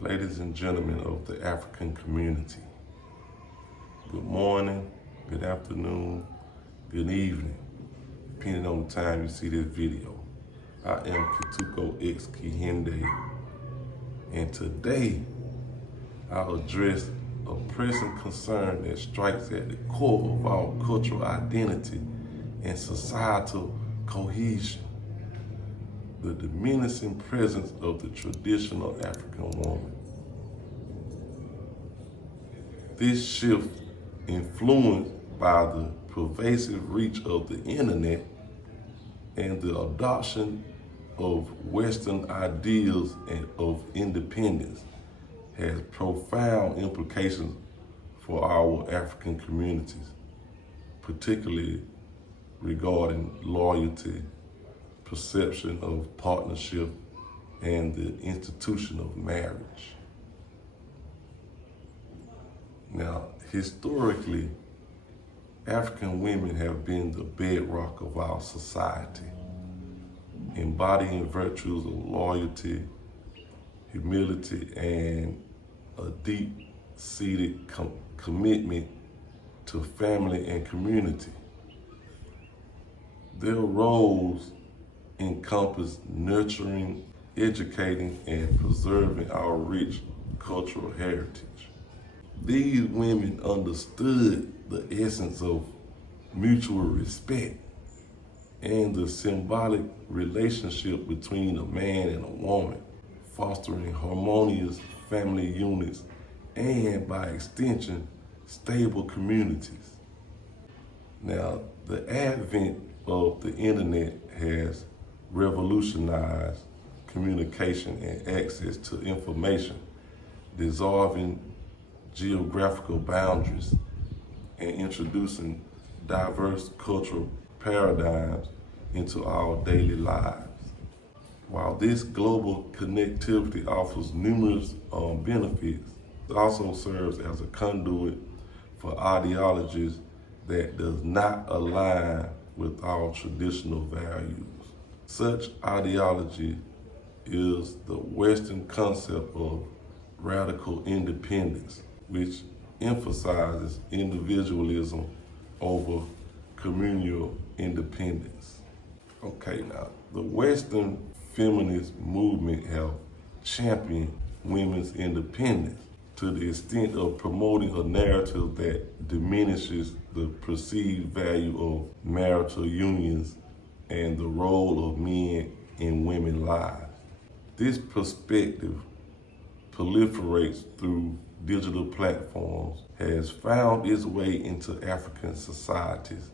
ladies and gentlemen of the African community. Good morning, good afternoon, good evening, depending on the time you see this video. I am Kituko x Kehinde, and today I'll address a pressing concern that strikes at the core of our cultural identity and societal cohesion: the diminishing presence of the traditional African woman. This shift, influenced by the pervasive reach of the internet and the adoption of Western ideals and of independence, has profound implications for our African communities, particularly regarding loyalty, perception of partnership, and the institution of marriage. Now, historically, African women have been the bedrock of our society, embodying virtues of loyalty, humility, and a deep-seated commitment to family and community. Their roles encompass nurturing, educating, and preserving our rich cultural heritage. These women understood the essence of mutual respect and the symbolic relationship between a man and a woman, fostering harmonious family units and, by extension, stable communities. Now, the advent of the internet has revolutionized communication and access to information, dissolving geographical boundaries and introducing diverse cultural paradigms into our daily lives. While this global connectivity offers numerous benefits, it also serves as a conduit for ideologies that does not align with our traditional values. Such ideology is the Western concept of radical independence, which emphasizes individualism over communal independence. Okay, now, the Western feminist movement have championed women's independence to the extent of promoting a narrative that diminishes the perceived value of marital unions and the role of men in women's lives. This perspective proliferates through digital platforms, has found its way into African societies,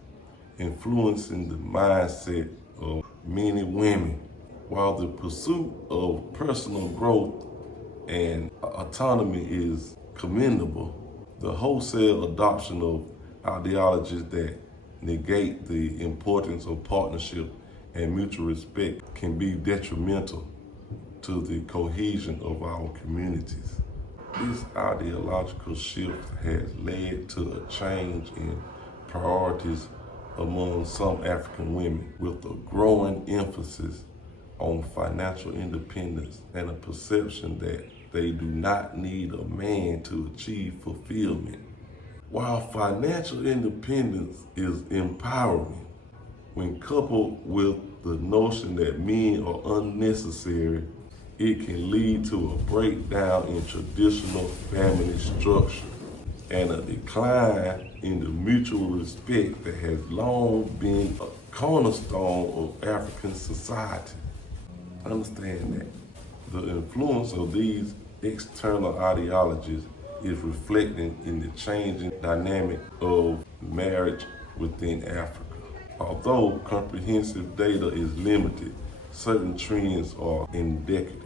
influencing the mindset of many women. While the pursuit of personal growth and autonomy is commendable, the wholesale adoption of ideologies that negate the importance of partnership and mutual respect can be detrimental to the cohesion of our communities. This ideological shift has led to a change in priorities among some African women, with a growing emphasis on financial independence and a perception that they do not need a man to achieve fulfillment. While financial independence is empowering, when coupled with the notion that men are unnecessary, it can lead to a breakdown in traditional family structure and a decline in the mutual respect that has long been a cornerstone of African society. Understand that the influence of these external ideologies is reflected in the changing dynamic of marriage within Africa. Although comprehensive data is limited, certain trends are indicative.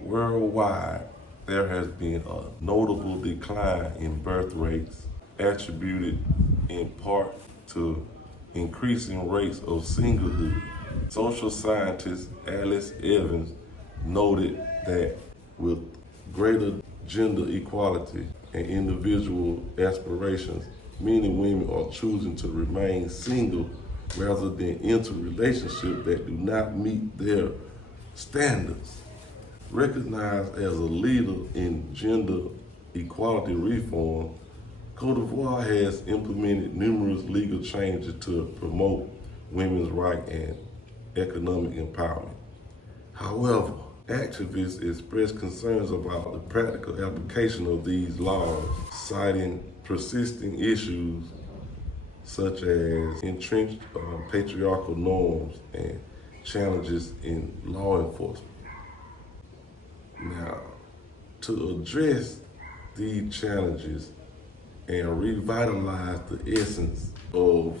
Worldwide, there has been a notable decline in birth rates, attributed in part to increasing rates of singlehood. Social scientist Alice Evans noted that with greater gender equality and individual aspirations, many women are choosing to remain single rather than enter relationships that do not meet their standards. Recognized as a leader in gender equality reform, Cote d'Ivoire has implemented numerous legal changes to promote women's rights and economic empowerment. However, activists express concerns about the practical application of these laws, citing persisting issues such as entrenched patriarchal norms and challenges in law enforcement. Now, to address these challenges and revitalize the essence of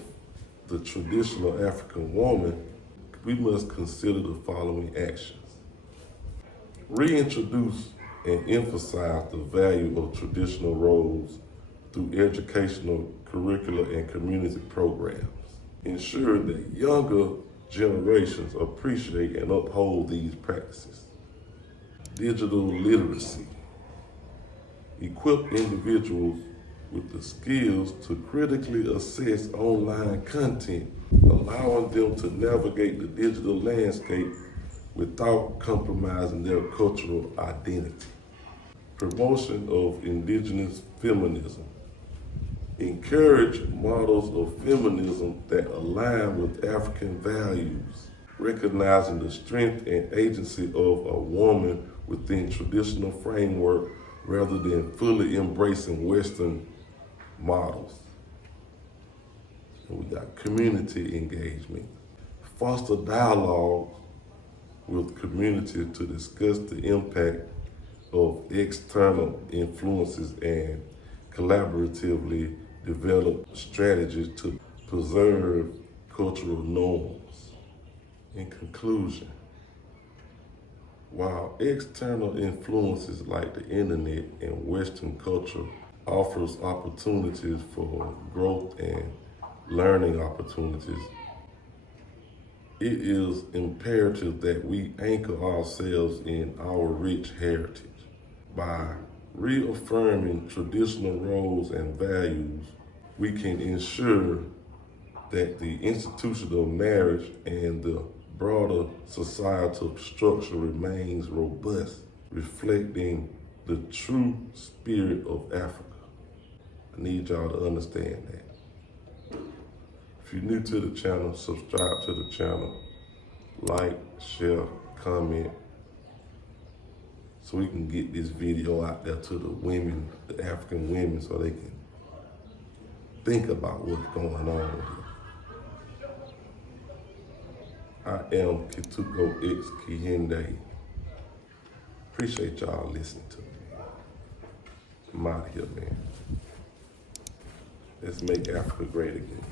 the traditional African woman, we must consider the following actions. Reintroduce and emphasize the value of traditional roles through educational, curricular, and community programs. Ensure that younger generations appreciate and uphold these practices. Digital literacy. Equip individuals with the skills to critically assess online content, allowing them to navigate the digital landscape without compromising their cultural identity. Promotion of indigenous feminism. Encourage models of feminism that align with African values, recognizing the strength and agency of a woman within traditional framework rather than fully embracing Western models. And we got community engagement. Foster dialogue with community to discuss the impact of external influences and collaboratively develop strategies to preserve cultural norms. In conclusion, while external influences like the internet and Western culture offers opportunities for growth and learning opportunities, it is imperative that we anchor ourselves in our rich heritage. By reaffirming traditional roles and values, we can ensure that the institution of marriage and the broader societal structure remains robust, reflecting the true spirit of Africa. I need y'all to understand that. If you're new to the channel, subscribe to the channel, like, share, comment, so we can get this video out there to the women, the African women, so they can think about what's going on here. I am Kituko X Kehinde. Appreciate y'all listening to me. I'm out of here, man. Let's make Africa great again.